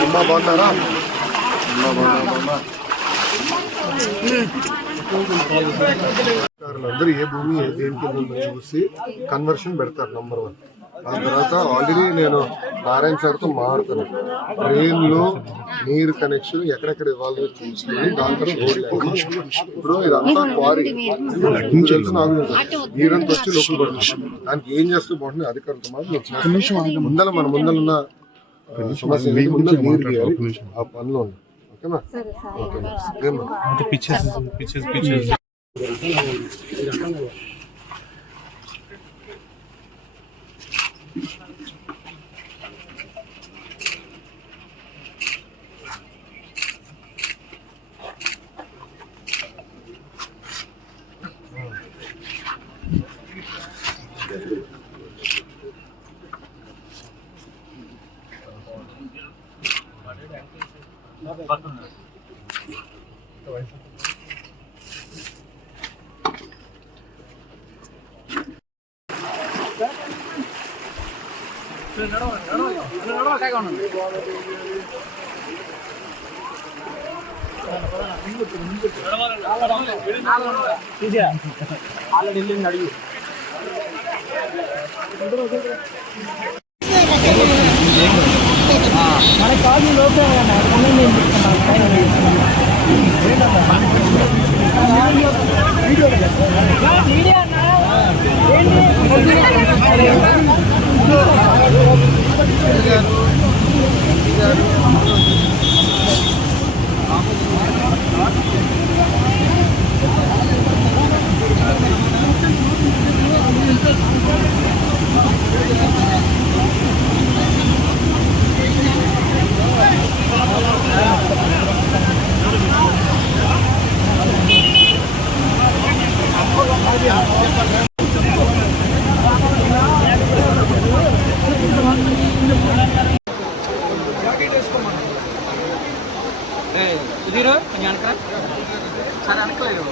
అమ్మా బాగున్నారా అందరూ ఏ భూమి దేనికి చూసి కన్వర్షన్ పెడతారు నంబర్ వన్ ఆ తర్వాత ఆల్రెడీ నేను నారాయణ సార్తో మారుతాను ట్రైన్లో నీరు కనెక్షన్ ఎక్కడెక్కడ ఇవ్వాలో చూసుకుని దాని తర్వాత. ఇప్పుడు ఇదంతా క్వారీ తెలుసు నాకు తెలుసు. నీరంతా వచ్చి లోపల పడుతుంది దానికి ఏం చేస్తూ బాగుంటుంది? అధికారులతో మాత్రం నేను చేస్తాను. ముందల మన ఉన్న సమస్య? ముందర నీరు తీయాలి. ఆ పనిలో ఉంది. ఓకేనా? తీసేరా ఆల్రెడీ వెళ్ళింది అడిగి ఏం ఓకేనా ఏమ్మా పిచ్చెస్ పిచ్చెస్ సుధీరు కొంచెం వెనకరా సరే వెనకలేదు